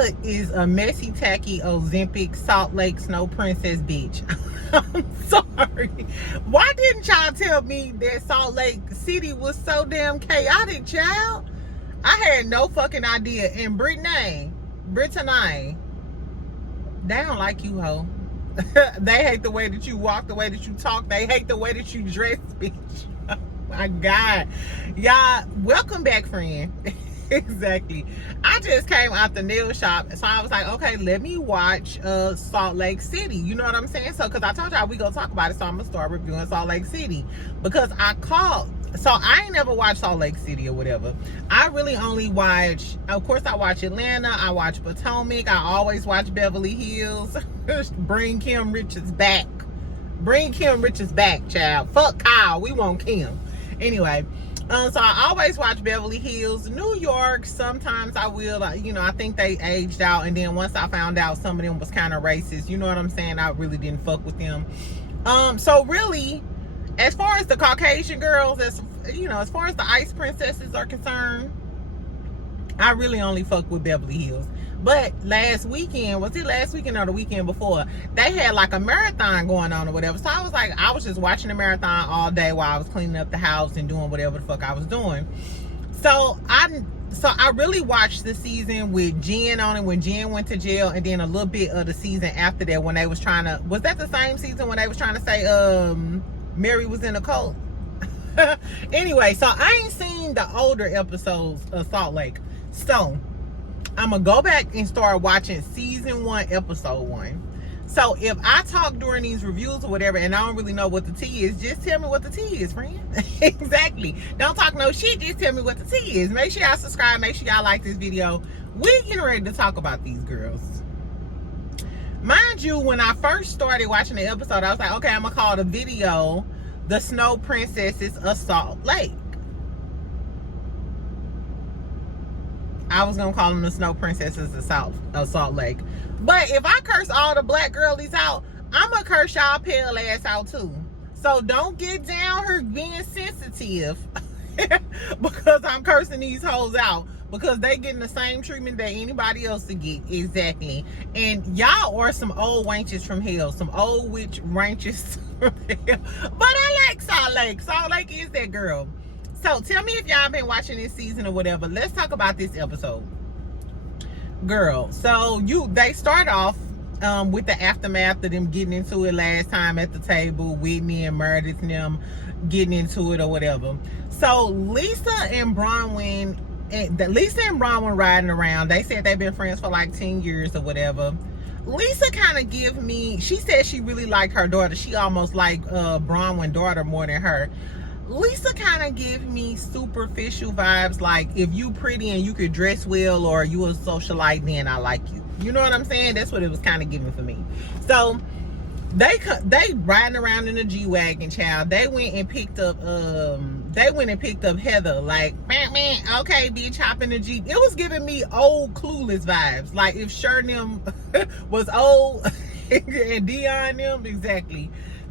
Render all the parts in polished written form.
Lisa is a messy, tacky, Ozempic, Salt Lake Snow Princess bitch. I'm sorry. Why didn't y'all tell me that Salt Lake City was so damn chaotic, child? I had no fucking idea. And Brittani, they don't like you, ho. They hate the way that you walk, the way that you talk. They hate the way that you dress, bitch. Oh my God. Y'all, welcome back, friend. Exactly. I just came out the nail shop, so I was like, okay, let me watch Salt Lake City. You know what I'm saying? So, because I told y'all we gonna talk about it, so I'm gonna start reviewing Salt Lake City. Because so I ain't never watched Salt Lake City or whatever. I really only watch, of course, I watch Atlanta, I watch Potomac, I always watch Beverly Hills. Bring Kim Richards back. Bring Kim Richards back, child. Fuck Kyle, we want Kim. Anyway, so I always watch Beverly Hills. New York, sometimes I will, I think they aged out, and then once I found out some of them was kind of racist, you know what I'm saying, I really didn't fuck with them. So really, as far as the Caucasian girls, as far as the ice princesses are concerned, I really only fuck with Beverly Hills. But last weekend, was it last weekend or the weekend before, they had like a marathon going on or whatever. So I was just watching the marathon all day while I was cleaning up the house and doing whatever the fuck I was doing. So I really watched the season with Jen on it, when Jen went to jail, and then a little bit of the season after that when they was trying to, was that the same season when they was trying to say Mary was in a cult? Anyway, so I ain't seen the older episodes of Salt Lake. So I'm gonna go back and start watching season 1, episode 1. So if I talk during these reviews or whatever and I don't really know what the tea is, just tell me what the tea is, friend. Exactly. Don't talk no shit, just tell me what the tea is. Make sure y'all subscribe, make sure y'all like this video. We're getting ready to talk about these girls. Mind you, when I first started watching the episode, I was like, okay, I'm gonna call the video The Snow Princesses of Salt Lake. I was gonna call them the Snow Princesses of Salt Lake. But if I curse all the black girlies out, I'm gonna curse y'all pale ass out too. So don't get down here being sensitive because I'm cursing these hoes out, because they getting the same treatment that anybody else to get. Exactly. And y'all are some old wenches from hell, some old witch wenches from hell. But I like Salt Lake. Salt Lake is that girl. So tell me if y'all been watching this season or whatever. Let's talk about this episode. Girl, so they start off with the aftermath of them getting into it last time at the table, Whitney and Meredith and them getting into it or whatever. So Lisa and Bronwyn riding around. They said they've been friends for like 10 years or whatever. Lisa kind of she said she really liked her daughter. She almost liked Bronwyn's daughter more than her. Lisa kind of give me superficial vibes, like if you pretty and you could dress well or you a socialite, then I like you. You know what I'm saying? That's what it was kind of giving for me. So they riding around in a G Wagon, child. They went and picked up Heather, like, man, okay, bitch, hop in the Jeep. It was giving me old Clueless vibes, like if Shernim was old and Dion them, exactly.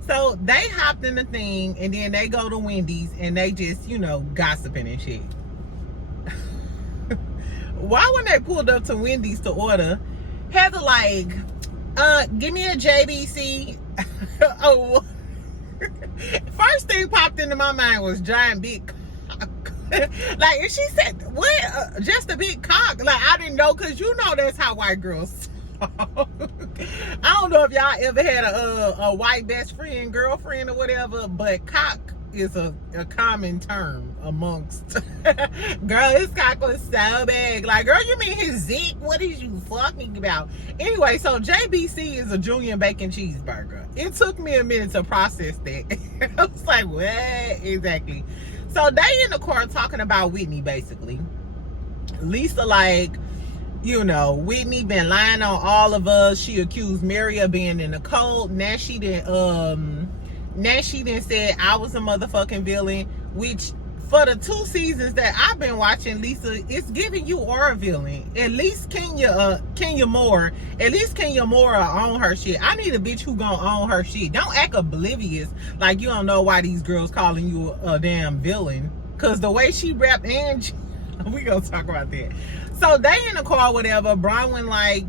So they hopped in the thing, and then they go to Wendy's, and they just, gossiping and shit. Why when they pulled up to Wendy's to order, Heather like, give me a JBC. Oh, first thing popped into my mind was giant big cock. Like, and she said, what? Just a big cock? Like, I didn't know, because that's how white girls talk. I don't know if y'all ever had a white best friend, girlfriend or whatever, but cock is a common term amongst. Girl, his cock was so big. Like, girl, you mean his zit? What is you fucking about? Anyway, so JBC is a Junior Bacon Cheeseburger. It took me a minute to process that. I was like, what? Exactly. So they in the car talking about Whitney, basically. Lisa like, Whitney been lying on all of us. She accused Mary of being in a cult. Now she done said I was a motherfucking villain, which for the 2 seasons that I've been watching, Lisa, it's giving you are a villain. At least Kenya Moore own her shit. I need a bitch who gonna own her shit. Don't act oblivious like you don't know why these girls calling you a damn villain. Cause the way she rapped Angie, We gonna talk about that. So they in the car, whatever. Bronwyn like,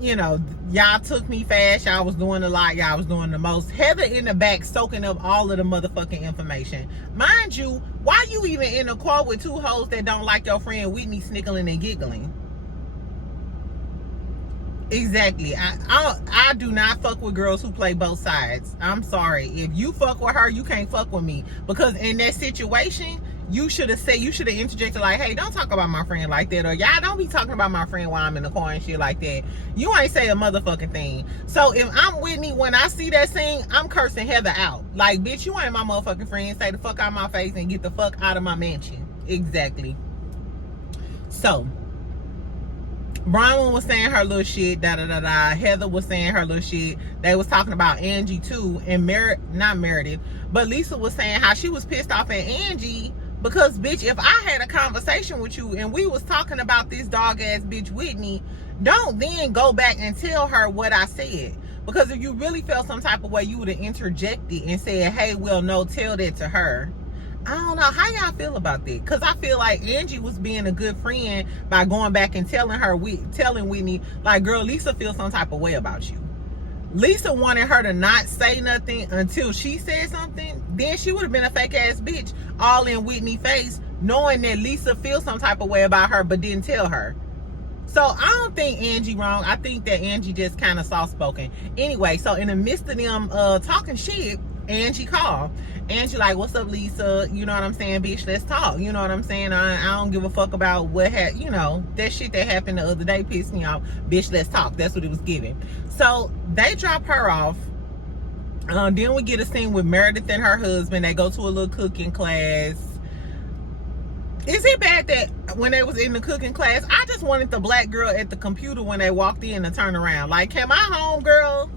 you know, y'all took me fast. Y'all was doing a lot. Y'all was doing the most. Heather in the back soaking up all of the motherfucking information. Mind you, why you even in the car with two hoes that don't like your friend Whitney snickling and giggling? Exactly. I do not fuck with girls who play both sides. I'm sorry. If you fuck with her, you can't fuck with me. Because in that situation, you should have interjected like, hey, don't talk about my friend like that. Or y'all don't be talking about my friend while I'm in the car and shit like that. You ain't say a motherfucking thing. So if I'm Whitney, when I see that scene, I'm cursing Heather out. Like, bitch, you ain't my motherfucking friend. Stay the fuck out of my face and get the fuck out of my mansion. Exactly. So Brownwyn was saying her little shit, Heather was saying her little shit. They was talking about Angie too, and not Meredith, but Lisa was saying how she was pissed off at Angie because, bitch, if I had a conversation with you and we was talking about this dog ass bitch Whitney, don't then go back and tell her what I said. Because if you really felt some type of way, you would have interjected and said, hey, well, no, tell that to her. I don't know how y'all feel about that, because I feel like Angie was being a good friend by going back and telling Whitney, like, girl, Lisa feels some type of way about you. Lisa wanted her to not say nothing until she said something. Then she would have been a fake ass bitch all in Whitney's face, knowing that Lisa feels some type of way about her but didn't tell her. So I don't think Angie wrong. I think that Angie just kind of soft spoken. Anyway, so in the midst of them talking shit, Angie called. Angie like, what's up, Lisa? You know what I'm saying, bitch? Let's talk. You know what I'm saying? I don't give a fuck about what you know, that shit that happened the other day pissed me off. Bitch, let's talk. That's what it was giving. So they drop her off. Then we get a scene with Meredith and her husband. They go to a little cooking class. Is it bad that when they was in the cooking class, I just wanted the black girl at the computer when they walked in to turn around? Like, can my homegirl,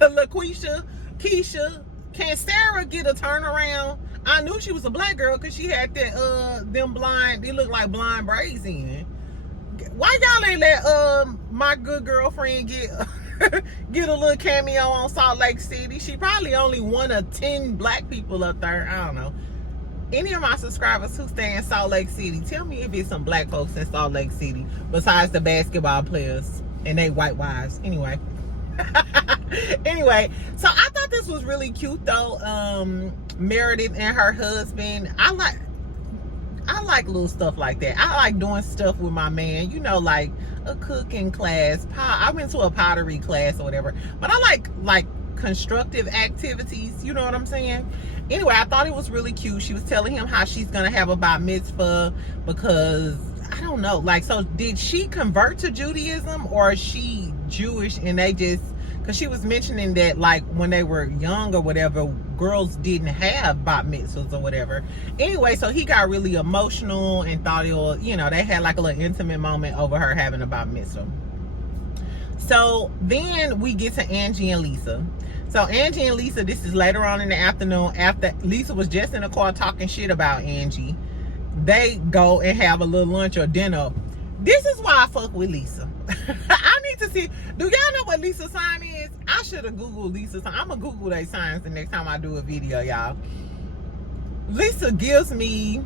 LaQuisha, Keisha, can Sarah get a turnaround? I knew she was a black girl because she had that them blind, they look like blind braids in. Why y'all ain't let my good girlfriend get get a little cameo on Salt Lake City? She probably only one of 10 black people up there. I don't know. Any of my subscribers who stay in Salt Lake City, tell me if it's some black folks in Salt Lake City besides the basketball players and they white wives. Anyway. Anyway, so I thought this was really cute though. Meredith and her husband. I like little stuff like that. I like doing stuff with my man, you know, like a cooking class. I went to a pottery class or whatever, but I like constructive activities, you know what I'm saying? Anyway, I thought it was really cute. She was telling him how she's gonna have a bat mitzvah because I don't know, like, so did she convert to Judaism or is she Jewish and they just, because she was mentioning that like when they were young or whatever, girls didn't have bat mitzvahs or whatever. Anyway, so he got really emotional and thought it'll, you know, they had like a little intimate moment over her having a bat mitzvah. So then we get to Angie and Lisa. So Angie and Lisa, this is later on in the afternoon after Lisa was just in the car talking shit about Angie. They go and have a little lunch or dinner. This is why I fuck with Lisa. I need to see, do y'all know what Lisa's sign is? I should have Googled Lisa's sign. I'm going to Google their signs the next time I do a video, y'all. Lisa gives me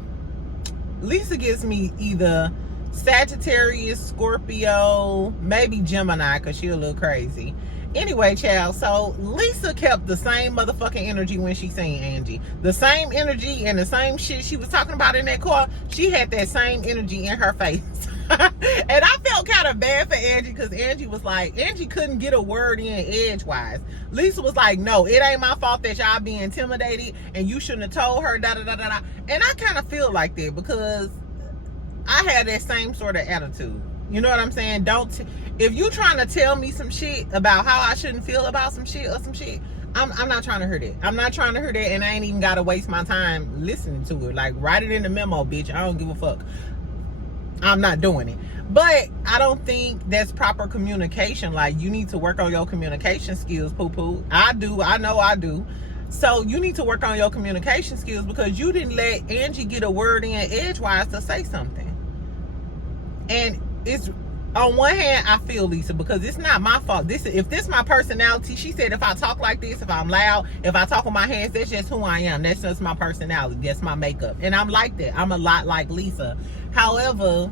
either Sagittarius, Scorpio, maybe Gemini, because she a little crazy. Anyway, child, so Lisa kept the same motherfucking energy when she seen Angie. The same energy and the same shit she was talking about in that car, she had that same energy in her face. And I felt kind of bad for Angie because Angie was like, Angie couldn't get a word in edgewise. Lisa was like, no, it ain't my fault that y'all be intimidated and you shouldn't have told her, da-da-da-da-da. And I kind of feel like that because I had that same sort of attitude. You know what I'm saying? If you trying to tell me some shit about how I shouldn't feel about some shit, I'm not trying to hear that. I'm not trying to hear that, and I ain't even got to waste my time listening to it. Like, write it in the memo, bitch. I don't give a fuck. I'm not doing it. But I don't think that's proper communication. Like, you need to work on your communication skills, poo-poo. I do. I know I do. So you need to work on your communication skills because you didn't let Angie get a word in edgewise to say something. And on one hand, I feel Lisa, because it's not my fault. If this my personality, she said if I talk like this, if I'm loud, if I talk with my hands, that's just who I am. That's just my personality. That's my makeup. And I'm like that. I'm a lot like Lisa. However,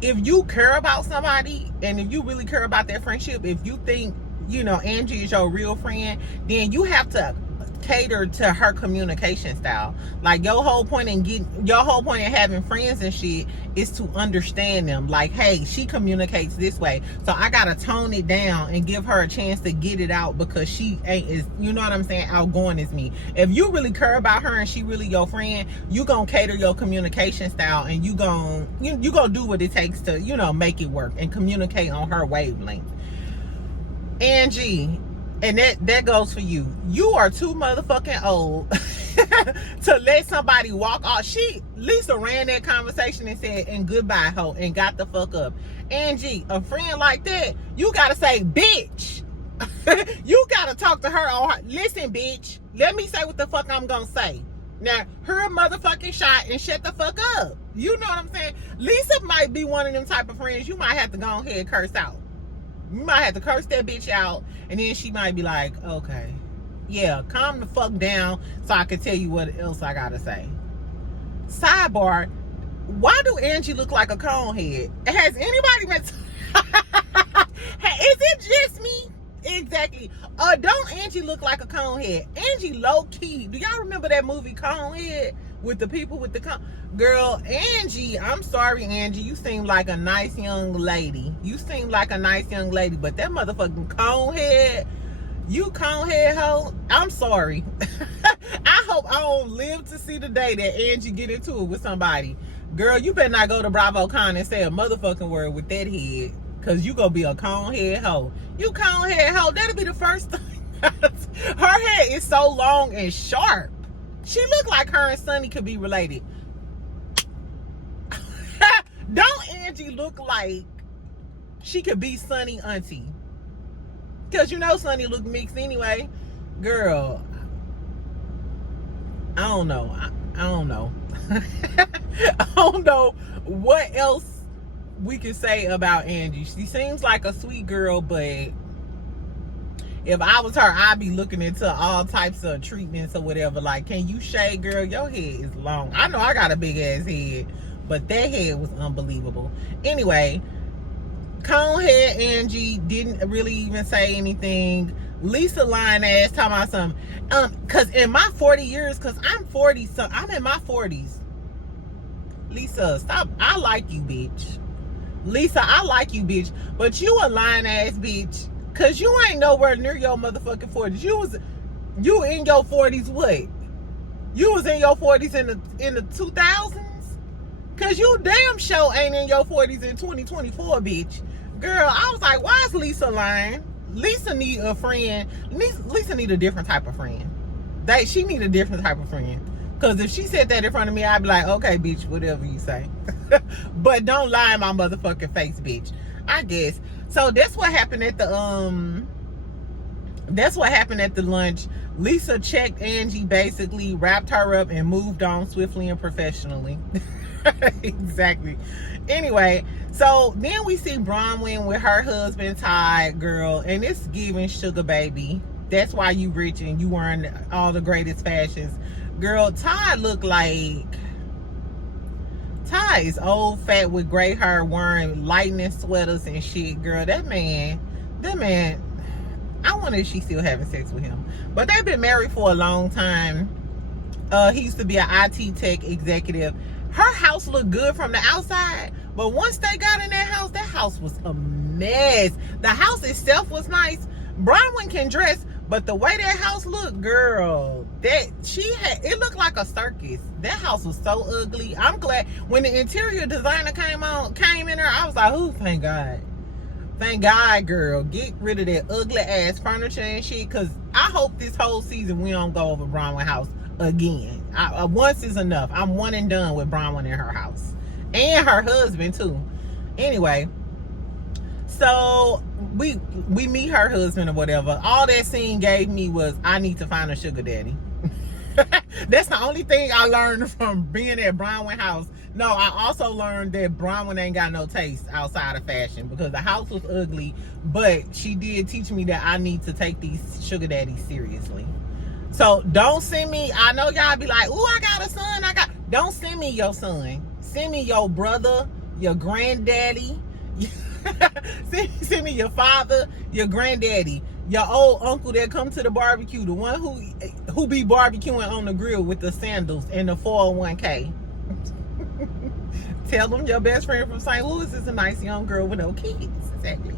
if you care about somebody, and if you really care about their friendship, if you think, Angie is your real friend, then you have to cater to her communication style. Like, your whole point in having friends and shit is to understand them. Like, hey, she communicates this way, so I gotta tone it down and give her a chance to get it out, because she ain't as, you know what I'm saying, outgoing as me. If you really care about her and she really your friend, you gonna cater your communication style, and you gonna do what it takes to, make it work and communicate on her wavelength. Angie, and that goes for you. You are too motherfucking old to let somebody walk off. Lisa ran that conversation and said, and goodbye, ho, and got the fuck up. Angie, a friend like that, you gotta say, bitch. You gotta talk to her on her. Listen, bitch, let me say what the fuck I'm gonna say. Now, her motherfucking shot and shut the fuck up. You know what I'm saying? Lisa might be one of them type of friends you might have to go ahead and curse out. You might have to curse that bitch out, and then she might be like, okay, yeah, calm the fuck down so I can tell you what else I gotta say. Sidebar, why do Angie look like a conehead? Has anybody been is it just me? Exactly. Don't Angie look like a conehead? Angie low-key. Do y'all remember that movie Conehead with the people with the girl? Angie, I'm sorry, Angie, you seem like a nice young lady. But that motherfucking conehead, you conehead hoe, I'm sorry. I hope I don't live to see the day that Angie get into it with somebody. Girl, you better not go to BravoCon and say a motherfucking word with that head, because you gonna be a conehead hoe. You conehead hoe, that'll be the first thing. Her head is so long and sharp. She look like her and Sonny could be related. Don't Angie look like she could be Sonny auntie? Because Sonny look mixed anyway. Girl, I don't know. I don't know. I don't know what else we can say about Angie. She seems like a sweet girl, but if I was her, I'd be looking into all types of treatments or whatever. Like, can you shave, girl? Your head is long. I know I got a big ass head, but that head was unbelievable. Anyway, conehead Angie didn't really even say anything. Lisa lying ass talking about something. Cause in my 40 years, cause I'm 40, so I'm in my 40s. Lisa, stop. I like you, bitch. Lisa, I like you, bitch. But you a lying ass bitch. Cause you ain't nowhere near your motherfucking 40s. You in your 40s what? You was in your 40s in the 2000s? Cause you damn sure ain't in your 40s in 2024, bitch. Girl, I was like, why is Lisa lying? Lisa need a friend. Lisa need a different type of friend. She need a different type of friend. Cause if she said that in front of me, I'd be like, okay, bitch, whatever you say. But don't lie in my motherfucking face, bitch. I guess. So that's what happened at the lunch. Lisa checked Angie, basically wrapped her up and moved on swiftly and professionally. Exactly. Anyway, so then we see Bronwyn with her husband Ty, girl, and it's giving sugar baby. That's why you rich and you wearing all the greatest fashions. Girl, Ty is old, fat, with gray hair, wearing lightning sweaters and shit. Girl, that man, I wonder if she's still having sex with him. But they've been married for a long time. He used to be an IT tech executive. Her house looked good from the outside, but once they got in that house was a mess. The house itself was nice. Brownwyn can dress, but the way that house looked, girl, it looked like a circus. That house was so ugly. I'm glad when the interior designer came in there, I was like, ooh, thank God. Thank God, girl. Get rid of that ugly ass furniture and shit, because I hope this whole season we don't go over Brownwyn house again. Once is enough. I'm one and done with Bronwyn in her house. And her husband, too. Anyway, so we meet her husband or whatever. All that scene gave me was, I need to find a sugar daddy. That's the only thing I learned from being at Brownwyn house. No, I also learned that Bronwyn ain't got no taste outside of fashion because the house was ugly, but she did teach me that I need to take these sugar daddies seriously. So don't send me, I know y'all be like, ooh, I got a son, don't send me your son. Send me your brother, your granddaddy, send me your father, your granddaddy, your old uncle that come to the barbecue, the one who be barbecuing on the grill with the sandals and the 401k. Tell them your best friend from St. Louis is a nice young girl with no kids. Exactly.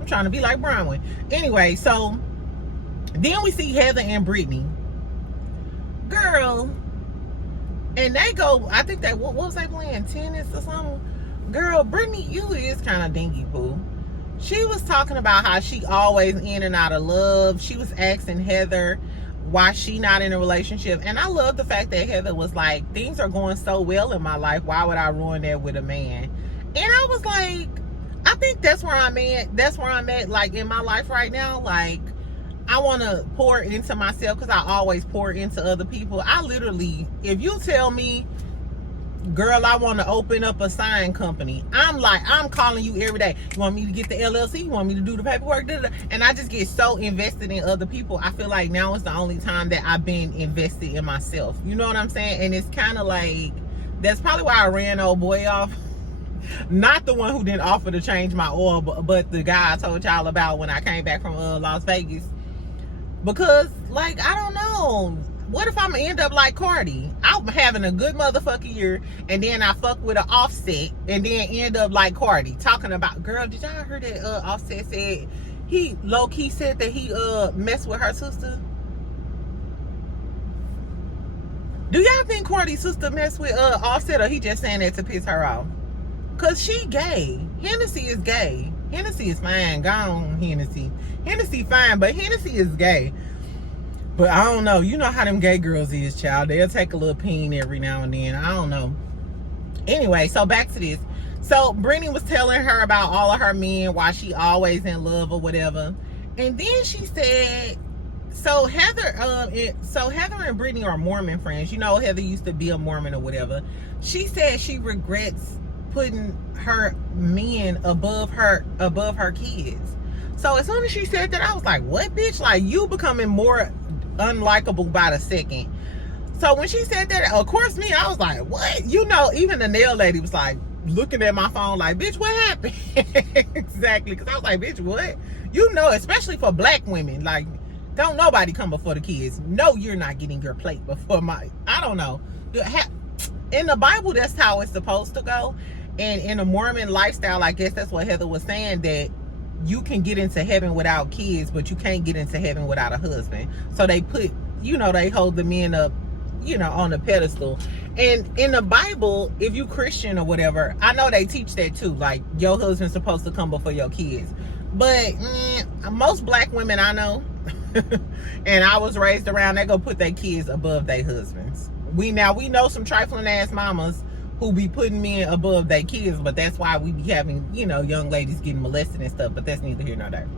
I'm trying to be like Brownwyn. Anyway, so then we see Heather and Brittani. Girl, and they go, I think that, what was they playing? Tennis or something? Girl, Brittani, you is kind of dingy, boo. She was talking about how she always in and out of love. She was asking Heather why she not in a relationship. And I love the fact that Heather was like, things are going so well in my life. Why would I ruin that with a man? And I was like, I think that's where I'm at. That's where I'm at, like, in my life right now. Like, I want to pour into myself because I always pour into other people. I literally, if you tell me, girl, I want to open up a sign company, I'm calling you every day. You want me to get the LLC? You want me to do the paperwork? And I just get so invested in other people. I feel like now is the only time that I've been invested in myself. You know what I'm saying? And it's kind of like, that's probably why I ran old boy off. Not the one who didn't offer to change my oil, but the guy I told y'all about when I came back from Las Vegas. Because, like, I don't know. What if I'm gonna end up like Cardi? I'm having a good motherfucking year, and then I fuck with an Offset, and then end up like Cardi. Talking about, girl, did y'all hear that Offset said, he low-key said that he messed with her sister? Do y'all think Cardi's sister messed with Offset, or he just saying that to piss her off? Cause she gay. Hennessy is gay. Hennessy is fine. Gone, Hennessy. Hennessy fine, but Hennessy is gay. But I don't know. You know how them gay girls is, child. They'll take a little peen every now and then. I don't know. Anyway, so back to this. So Brittani was telling her about all of her men, why she always in love or whatever. And then she said, so Heather and Brittani are Mormon friends. You know, Heather used to be a Mormon or whatever. She said she regrets putting her men above her kids. So as soon as she said that, I was like, what, bitch? Like, you becoming more unlikable by the second. So when she said that, of course me, I was like, what? You know, even the nail lady was like looking at my phone like, bitch, what happened? Exactly. Because I was like, bitch, what? You know, especially for black women, like, don't nobody come before the kids. No, you're not getting your plate before I don't know. In the Bible, that's how it's supposed to go. And in a Mormon lifestyle, I guess that's what Heather was saying, that you can get into heaven without kids, but you can't get into heaven without a husband. So they put, you know, they hold the men up, you know, on a pedestal. And in the Bible, if you Christian or whatever, I know they teach that too. Like, your husband's supposed to come before your kids. But most black women I know, and I was raised around, they go put their kids above their husbands. We know some trifling ass mamas who be putting men above their kids, but that's why we be having, you know, young ladies getting molested and stuff, but that's neither here nor there.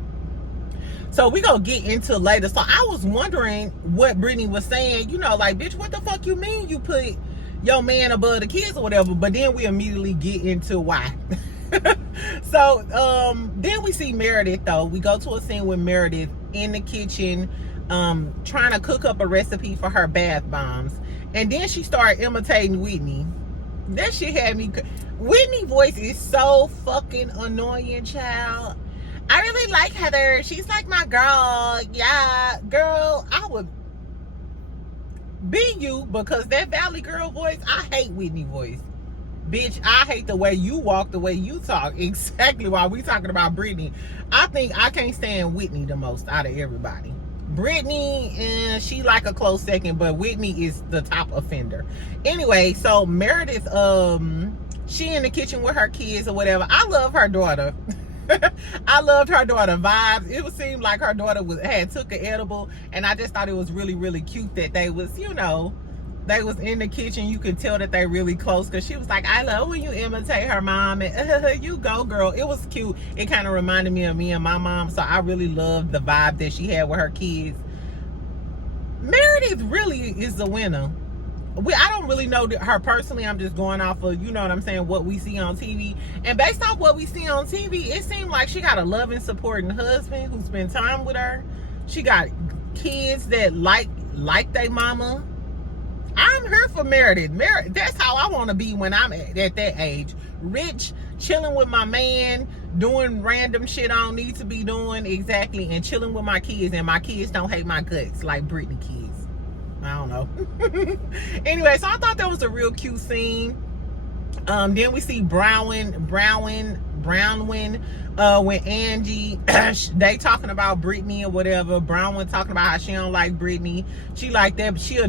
So we gonna get into later. So I was wondering what Brittani was saying, you know, like, bitch, what the fuck you mean you put your man above the kids or whatever? But then we immediately get into why. So then we see Meredith, though. We go to a scene with Meredith in the kitchen, trying to cook up a recipe for her bath bombs. And then she started imitating Whitney. That shit had me. Whitney's voice is so fucking annoying, child. I really like Heather. She's like my girl. Yeah, girl, I would be you, because that Valley girl voice, I hate Whitney voice. Bitch, I hate the way you walk, the way you talk. Exactly why we talking about Brittani. I think I can't stand Whitney the most out of everybody. Brittani, she like a close second, but Whitney is the top offender. Anyway, so Meredith, she in the kitchen with her kids or whatever. I love her daughter. I loved her daughter vibes. It seemed like her daughter had took an edible, and I just thought it was really, really cute that they was, you know, they was in the kitchen. You could tell that they really close, because she was like, I love when you imitate her mom, and you go, girl. It was cute. It kind of reminded me of me and my mom, so I really loved the vibe that she had with her kids. Meredith really is the winner. I don't really know her personally. I'm just going off of, you know what I'm saying, what we see on TV. And based off what we see on TV, it seemed like she got a loving, supporting husband who spend time with her. She got kids that like their mama. I'm here for Meredith. That's how I want to be when I'm at that age. Rich, chilling with my man, doing random shit I don't need to be doing, exactly, and chilling with my kids, and my kids don't hate my guts like Brittani kids. I don't know. Anyway, so I thought that was a real cute scene. Then we see Brownwyn with Angie. They talking about Brittani or whatever. Brownwyn talking about how she don't like Brittani. She like that. She a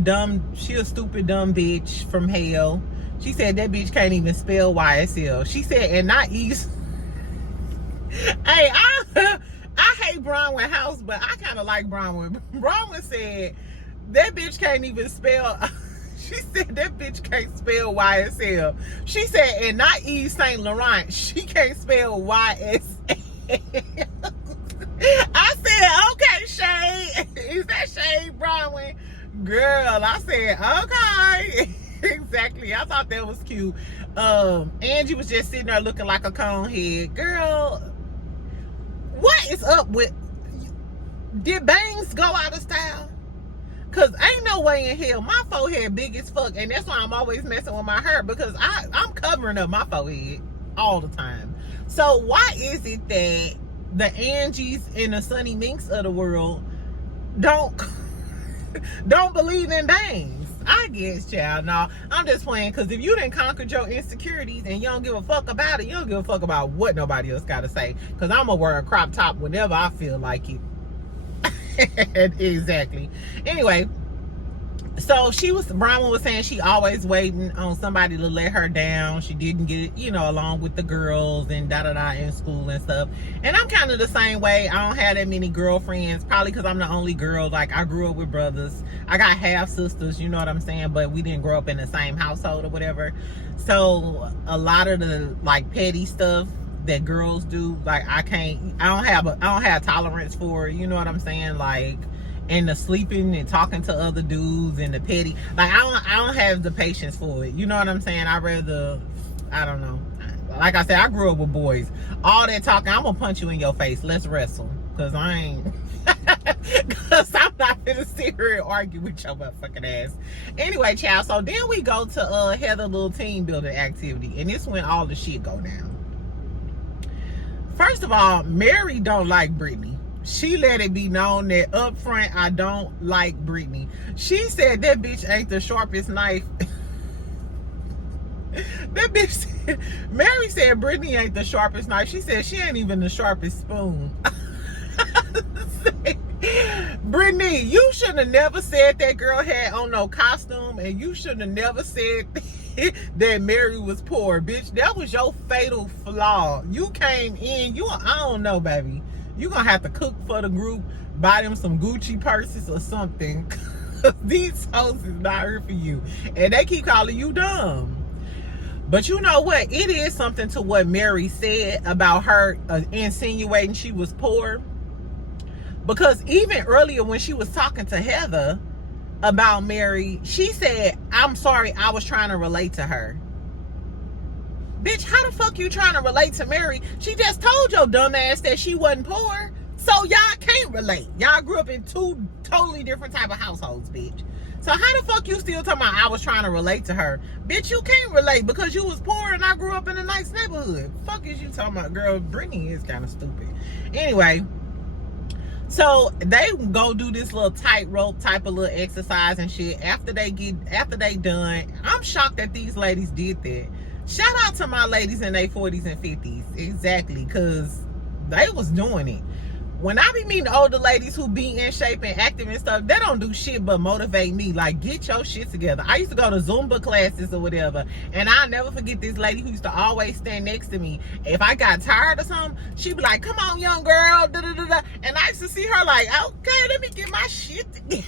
stupid dumb bitch from hell. She said that bitch can't even spell YSL. She said, and not East. Hey, I hate Brownwyn house, but I kind of like Brownwyn. Brownwyn said that bitch can't even spell. She said that bitch can't spell YSL. She said, and not Yves Saint Laurent, she can't spell YSL. I said, okay, Shade. Is that Shade, Brownwyn? Girl, I said, okay. Exactly. I thought that was cute. Angie was just sitting there looking like a cone head. Girl, what is up with... Did bangs go out of style? Cause ain't no way in hell. My forehead big as fuck, and that's why I'm always messing with my hair, because I'm covering up my forehead all the time. So why is it that the Angies and the Sunny Minks of the world don't believe in bangs? I guess, child. No, I'm just playing, because if you didn't conquer your insecurities and you don't give a fuck about it, you don't give a fuck about what nobody else got to say. Because I'm going to wear a crop top whenever I feel like it. Exactly. Anyway, so Brownwyn was saying she always waiting on somebody to let her down. She didn't get, along with the girls and in school and stuff. And I'm kind of the same way. I don't have that many girlfriends, probably because I'm the only girl. Like, I grew up with brothers. I got half sisters, you know what I'm saying? But we didn't grow up in the same household or whatever. So a lot of the like petty stuff that girls do, like, I don't have tolerance for, you know what I'm saying, like, and the sleeping and talking to other dudes and the petty, like, I don't have the patience for it, you know what I'm saying. I don't know, like I said, I grew up with boys. All that talking, I'm gonna punch you in your face, let's wrestle, because I ain't because I'm not gonna sit here and argue with your motherfucking ass. Anyway, child, so then we go to Heather little team building activity, and this when all the shit go down. First of all, Mary don't like Brittani. She let it be known that up front, I don't like Brittani. She said that bitch ain't the sharpest knife. That bitch said, Mary said Brittani ain't the sharpest knife. She said she ain't even the sharpest spoon. Brittani, you should have never said that girl had on no costume, and you should have never said that Mary was poor, bitch. That was your fatal flaw. You came in, I don't know, baby. You gonna have to cook for the group, buy them some Gucci purses or something. These hoes is not here for you. And they keep calling you dumb. But you know what? It is something to what Mary said about her insinuating she was poor. Because even earlier when she was talking to Heather about Mary, she said, I'm sorry, I was trying to relate to her. Bitch, how the fuck you trying to relate to Mary? She just told your dumb ass that she wasn't poor. So y'all can't relate. Y'all grew up in two totally different type of households, bitch. So how the fuck you still talking about I was trying to relate to her? Bitch, you can't relate because you was poor and I grew up in a nice neighborhood. Fuck is you talking about? Girl, Brittani is kind of stupid. Anyway, so they go do this little tightrope type of little exercise and shit. After they done, I'm shocked that these ladies did that. Shout out to my ladies in their 40s and 50s. Exactly, because they was doing it. When I be meeting older ladies who be in shape and active and stuff, they don't do shit but motivate me. Like, get your shit together. I used to go to Zumba classes or whatever, and I'll never forget this lady who used to always stand next to me. If I got tired or something, she'd be like, come on, young girl, da, da, da, da. And I used to see her like, okay, let me get my shit together.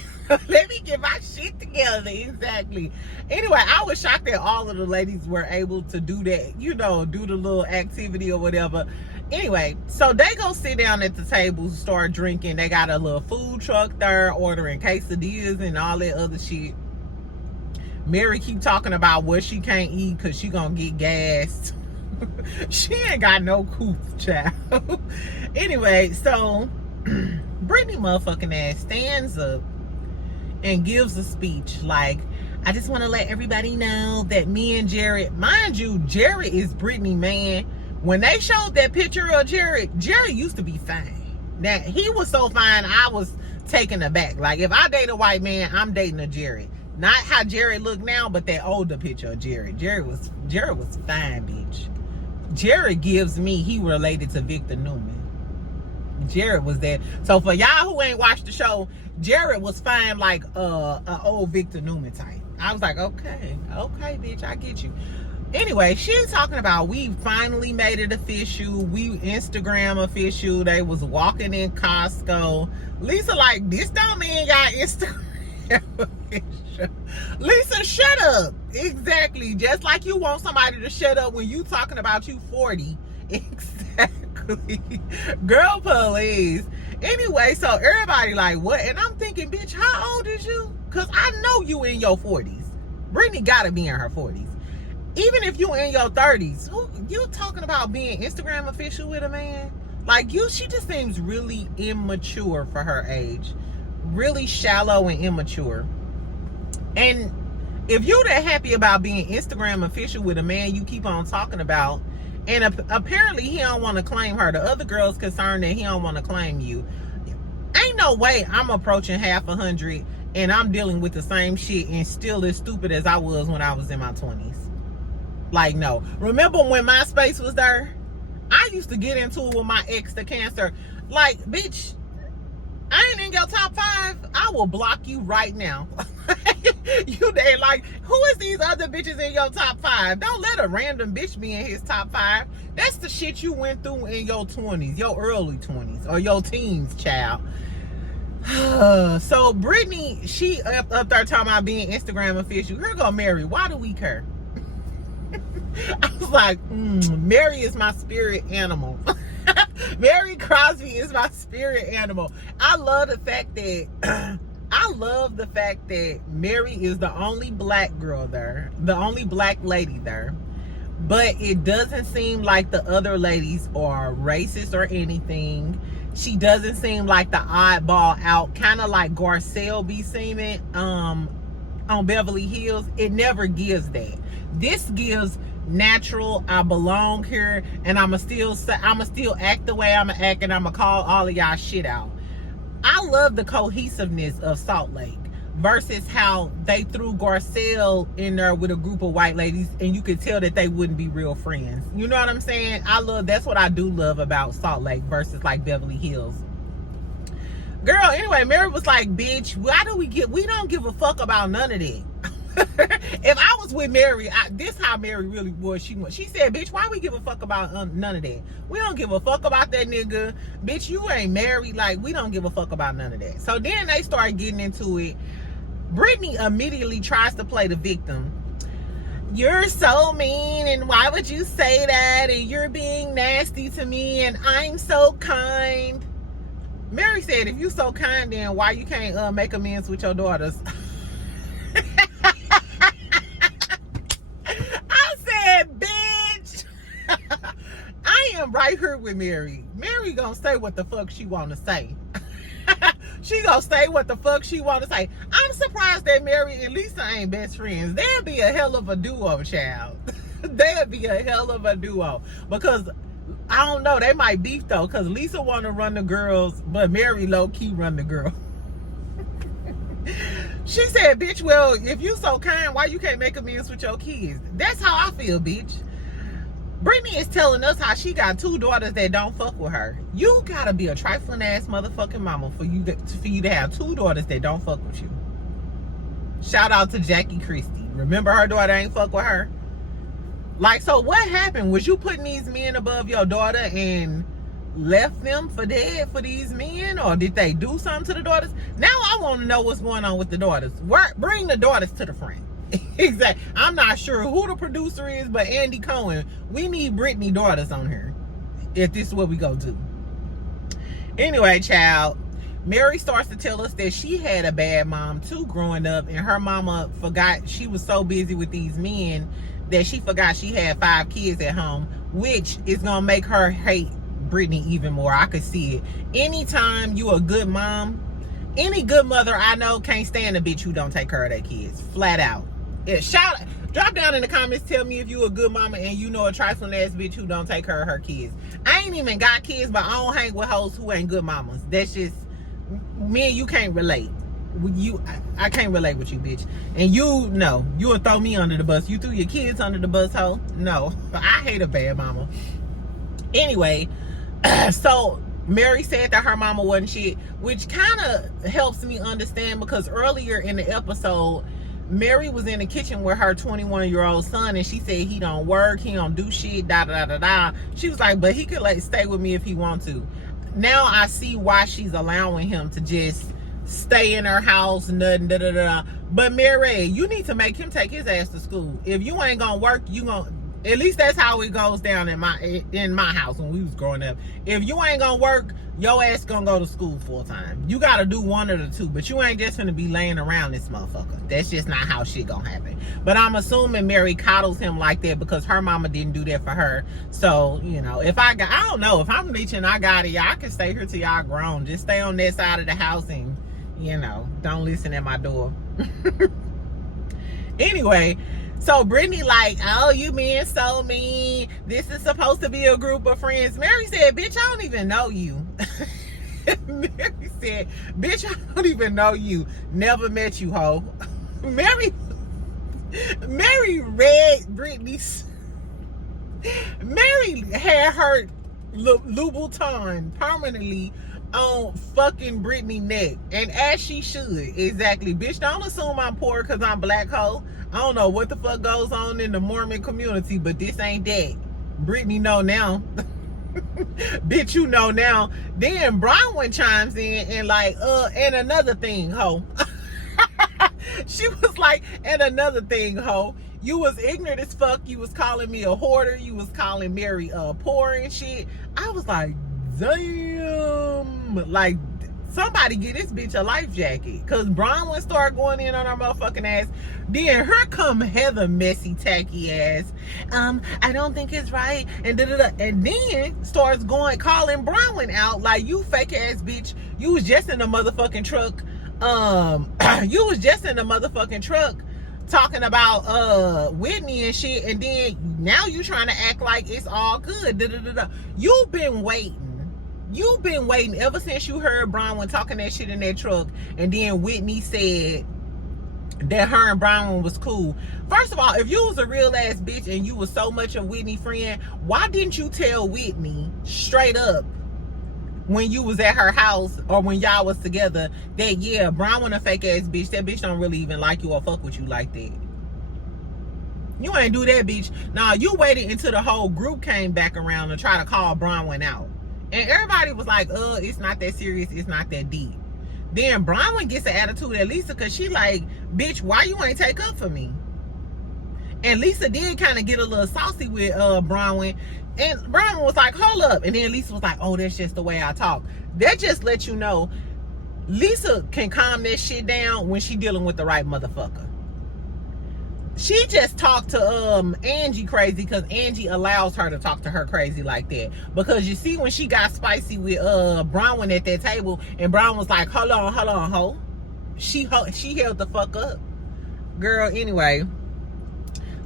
Let me get my shit together. Exactly. Anyway, I was shocked that all of the ladies were able to do that, you know, do the little activity or whatever. Anyway, so they go sit down at the table, start drinking. They got a little food truck there, ordering quesadillas and all that other shit. Mary keep talking about what she can't eat because she gonna get gassed. She ain't got no couth, child. Anyway, so Brittany motherfucking ass stands up and gives a speech like, I just want to let everybody know that me and Jared, mind you, Jared is Brittany, man. When they showed that picture of Jared used to be fine. Now, he was so fine, I was taken aback. Like, if I date a white man, I'm dating a Jared. Not how Jared look now, but that older picture of Jared. Jared was fine, bitch. Jared gives me, he related to Victor Newman. Jared was there. So for y'all who ain't watched the show, Jared was fine like a old Victor Newman type. I was like, okay, bitch, I get you. Anyway, she's talking about we finally made it official. We Instagram official. They was walking in Costco. Lisa like, this don't mean got Instagram official. Lisa, shut up. Exactly. Just like you want somebody to shut up when you talking about you 40. Exactly. Girl, please. Anyway, so everybody like, what? And I'm thinking, bitch, how old is you? Because I know you in your 40s. Brittany gotta be in her 40s. Even if you in your 30s, you talking about being Instagram official with a man? Like, she just seems really immature for her age. Really shallow and immature. And if you're that happy about being Instagram official with a man you keep on talking about, and apparently he don't want to claim her, the other girl's concerned that he don't want to claim you, ain't no way I'm approaching half 100 and I'm dealing with the same shit and still as stupid as I was when I was in my 20s. Like, no. Remember when MySpace was there? I used to get into it with my ex, the cancer. Like, bitch, I ain't in your top 5. I will block you right now. You there like, who is these other bitches in your top 5? Don't let a random bitch be in his top 5. That's the shit you went through in your 20s, your early 20s, or your teens, child. So Brittany, she up there talking about being Instagram official. Here go Mary. Why do we care? I was like, Mary is my spirit animal. Mary Crosby is my spirit animal. I love the fact that Mary is the only black girl there, the only black lady there. But it doesn't seem like the other ladies are racist or anything. She doesn't seem like the oddball out, kind of like Garcelle be seeming on Beverly Hills. It never gives that. This gives natural, I belong here, and I'ma still act the way I'ma act, and I'ma call all of y'all shit out. I love the cohesiveness of Salt Lake versus how they threw Garcelle in there with a group of white ladies and you could tell that they wouldn't be real friends. You know what I'm saying? That's what I do love about Salt Lake versus like Beverly Hills. Girl, anyway, Mary was like, bitch, we don't give a fuck about none of that. If I was with Mary, this how Mary really was. She said, bitch, why we give a fuck about none of that? We don't give a fuck about that nigga. Bitch, you ain't married. Like, we don't give a fuck about none of that. So then they start getting into it. Brittany immediately tries to play the victim. You're so mean, and why would you say that? And you're being nasty to me, and I'm so kind. Mary said, if you so kind, then why you can't make amends with your daughters? I said, bitch. I am right here with Mary. Mary gonna say what the fuck she wanna say. She gonna say what the fuck she wanna say. I'm surprised that Mary and Lisa ain't best friends. There'd be a hell of a duo, child. There'd be a hell of a duo. Because, I don't know, they might beef though. Because Lisa wanna run the girls, but Mary low-key run the girl. She said, bitch, well, if you so kind, why you can't make amends with your kids? That's how I feel, bitch. Brittany is telling us how she got 2 daughters that don't fuck with her. You gotta be a trifling ass motherfucking mama for you to have 2 daughters that don't fuck with you. Shout out to Jackie Christie. Remember her daughter ain't fuck with her? Like, so what happened? Was you putting these men above your daughter and left them for dead for these men, or did they do something to the daughters? Now I want to know what's going on with the daughters. Bring the daughters to the front. Exactly. I'm not sure who the producer is, but Andy Cohen, we need Brittani daughters on here if this is what we go to. Anyway, child, Mary starts to tell us that she had a bad mom too growing up, and her mama forgot, she was so busy with these men that she forgot she had 5 kids at home, which is gonna make her hate Brittani even more. I could see it. Anytime you a good mom, any good mother I know can't stand a bitch who don't take care of their kids. Flat out. Yeah, drop down in the comments, tell me if you a good mama and you know a trifling ass bitch who don't take care of her kids. I ain't even got kids, but I don't hang with hoes who ain't good mamas. That's just, me and you can't relate. I can't relate with you, bitch. And you know, you will throw me under the bus. You threw your kids under the bus, hoe? No. I hate a bad mama. Anyway, so Mary said that her mama wasn't shit, which kind of helps me understand, because earlier in the episode, Mary was in the kitchen with her 21-year-old son, and she said he don't work, he don't do shit, da da da da da. She was like, but he could like stay with me if he want to. Now I see why she's allowing him to just stay in her house, nothing, da da da. But Mary, you need to make him take his ass to school. If you ain't gonna work, you gonna, at least that's how it goes down in my house when we was growing up. If you ain't gonna work, your ass gonna go to school full time. You gotta do one of the two, but you ain't just gonna be laying around this motherfucker. That's just not how shit gonna happen. But I'm assuming Mary coddles him like that because her mama didn't do that for her. So, you know, if I don't know, if I'm reaching, I got it, y'all can stay here till y'all grown. Just stay on that side of the house and, you know, don't listen at my door. Anyway, so Brittani like, oh, you being so mean. This is supposed to be a group of friends. Mary said, bitch, I don't even know you. Mary said, bitch, I don't even know you. Never met you, hoe. Mary read Brittany's. Mary had her Louboutin permanently on fucking Brittany neck, and as she should. Exactly. Bitch, don't assume I'm poor because I'm black, hoe. I don't know what the fuck goes on in the Mormon community, but this ain't that. Brittany know now. Bitch, you know now. Then Brownwyn chimes in and like, and another thing, hoe. She was like, and another thing, hoe. You was ignorant as fuck. You was calling me a hoarder. You was calling Mary poor and shit. I was like, damn. Like, somebody get this bitch a life jacket. Cause Brownwyn started going in on her motherfucking ass. Then here come Heather messy tacky ass. I don't think it's right. And da-da-da. And then starts calling Brownwyn out like, you fake ass bitch. You was just in the motherfucking truck. You was just in the motherfucking truck talking about Whitney and shit, and then now you trying to act like it's all good. Da-da-da-da. You've been waiting ever since you heard Brownwyn talking that shit in that truck, and then Whitney said that her and Brownwyn was cool. First of all, if you was a real ass bitch and you was so much a Whitney friend, why didn't you tell Whitney straight up when you was at her house or when y'all was together that, yeah, Brownwyn a fake ass bitch, that bitch don't really even like you or fuck with you like that? You ain't do that, bitch. Nah, you waited until the whole group came back around and try to call Brownwyn out. And everybody was like, it's not that serious, it's not that deep. Then Brownwyn gets an attitude at Lisa because she like, bitch, why you ain't take up for me? And Lisa did kind of get a little saucy with Brownwyn. And Brownwyn was like, hold up. And then Lisa was like, oh, that's just the way I talk. That just lets you know Lisa can calm that shit down when she dealing with the right motherfucker. She just talked to Angie crazy because Angie allows her to talk to her crazy like that. Because you see when she got spicy with Brownwyn at that table, and Brown was like, hold on, ho. She held the fuck up. Girl, anyway.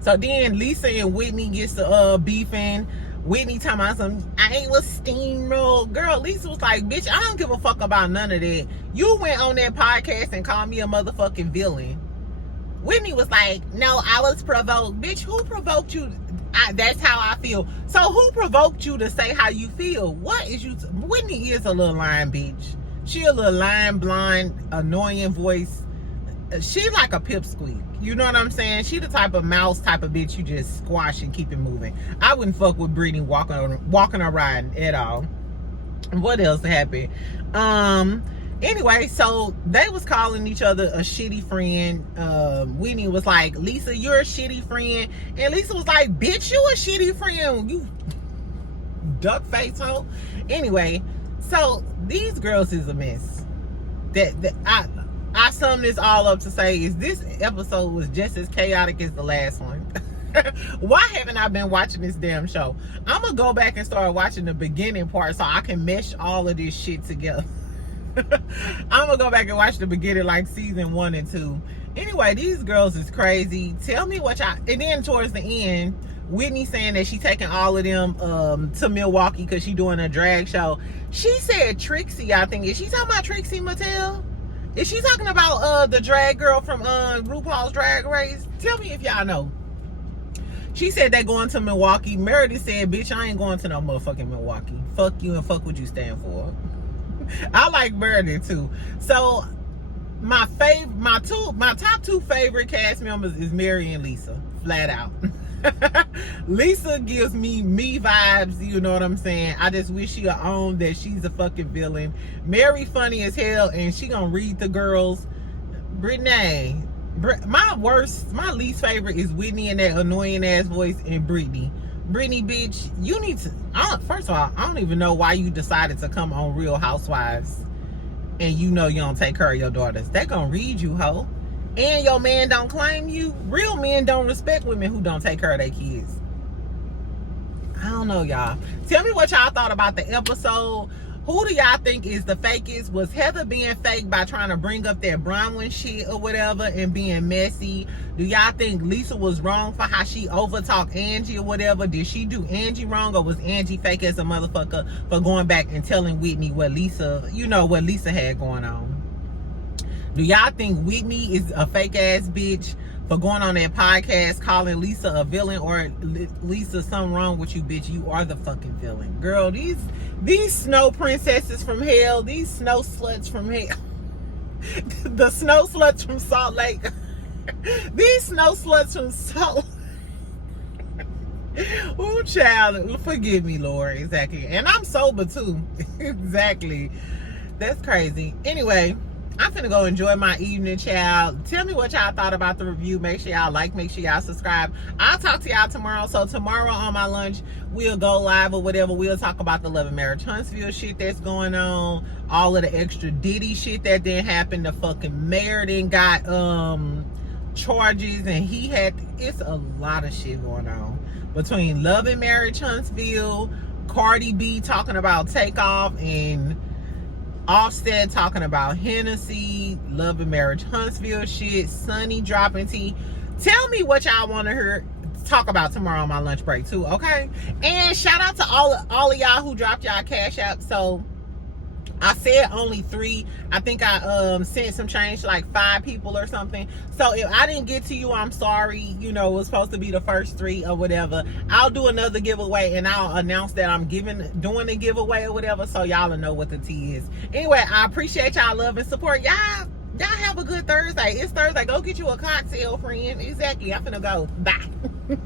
So then Lisa and Whitney gets to beefing. Whitney talking about I ain't was steamroll. Girl, Lisa was like, bitch, I don't give a fuck about none of that. You went on that podcast and called me a motherfucking villain. Whitney was like, no, I was provoked. Bitch, who provoked you? That's how I feel. So who provoked you to say how you feel? What is you? Whitney is a little lying bitch. She a little lying, blind, annoying voice. She like a pipsqueak. You know what I'm saying? She the type of mouse type of bitch you just squash and keep it moving. I wouldn't fuck with Brittany walking or riding at all. What else happened? Anyway, so they was calling each other a shitty friend. Whitney was like, Lisa, you're a shitty friend. And Lisa was like, bitch, you a shitty friend, you duck face hoe. Anyway, so these girls is a mess. I sum this all up to say is this episode was just as chaotic as the last one. Why haven't I been watching this damn show? I'm gonna go back and start watching the beginning part so I can mesh all of this shit together. I'm gonna go back and watch the beginning, like season 1 and 2. Anyway, these girls is crazy. Tell me what y'all. And then towards the end, Whitney saying that she taking all of them to Milwaukee because she doing a drag show. She said Trixie, I think. Is she talking about Trixie Mattel? Is she talking about the drag girl from RuPaul's Drag Race? Tell me if y'all know. She said they going to Milwaukee. Meredith said, bitch, I ain't going to no motherfucking Milwaukee. Fuck you and fuck what you stand for. I like Meredith too. So my top 2 favorite cast members is Mary and Lisa. Flat out. Lisa gives me vibes, you know what I'm saying? I just wish she would own that she's a fucking villain. Mary funny as hell and she gonna read the girls. Brittani. My least favorite is Whitney and that annoying ass voice, and Brittany, bitch, you need to, first of all, I don't even know why you decided to come on Real Housewives and you know you don't take care of your daughters. They gonna read you, hoe. And your man don't claim you. Real men don't respect women who don't take care of their kids. I don't know, y'all. Tell me what y'all thought about the episode. Who do y'all think is the fakest? Was Heather being fake by trying to bring up that Brownwyn shit or whatever and being messy? Do y'all think Lisa was wrong for how she overtalked Angie or whatever? Did she do Angie wrong, or was Angie fake as a motherfucker for going back and telling Whitney what Lisa, you know, what Lisa had going on? Do y'all think Whitney is a fake ass bitch for going on that podcast calling Lisa a villain, or Lisa, something wrong with you, bitch? You are the fucking villain. Girl, these snow princesses from hell, these snow sluts from hell, the snow sluts from Salt Lake, these snow sluts from Salt oh, child, forgive me, Lord. Exactly. And I'm sober too. Exactly. That's crazy. Anyway, I'm finna go enjoy my evening, child. Tell me what y'all thought about the review. Make sure y'all like, make sure y'all subscribe. I'll talk to y'all tomorrow. So tomorrow on my lunch, we'll go live or whatever. We'll talk about the Love and Marriage Huntsville shit that's going on. All of the extra Diddy shit that didn't happen. The fucking mayor then got charges, and he had, it's a lot of shit going on. Between Love and Marriage Huntsville, Cardi B talking about Takeoff, and Offset talking about Hennessy, Love and Marriage Huntsville shit, Sunny dropping tea. Tell me what y'all want to hear talk about tomorrow on my lunch break too, okay? And shout out to all of y'all who dropped y'all cash app. So I said only 3. I think I sent some change to like 5 people or something. So if I didn't get to you, I'm sorry. You know, it was supposed to be the first 3 or whatever. I'll do another giveaway and I'll announce that I'm doing a giveaway or whatever, so y'all will know what the tea is. Anyway, I appreciate y'all love and support. Y'all have a good Thursday. It's Thursday. Go get you a cocktail, friend. Exactly. I'm finna go. Bye.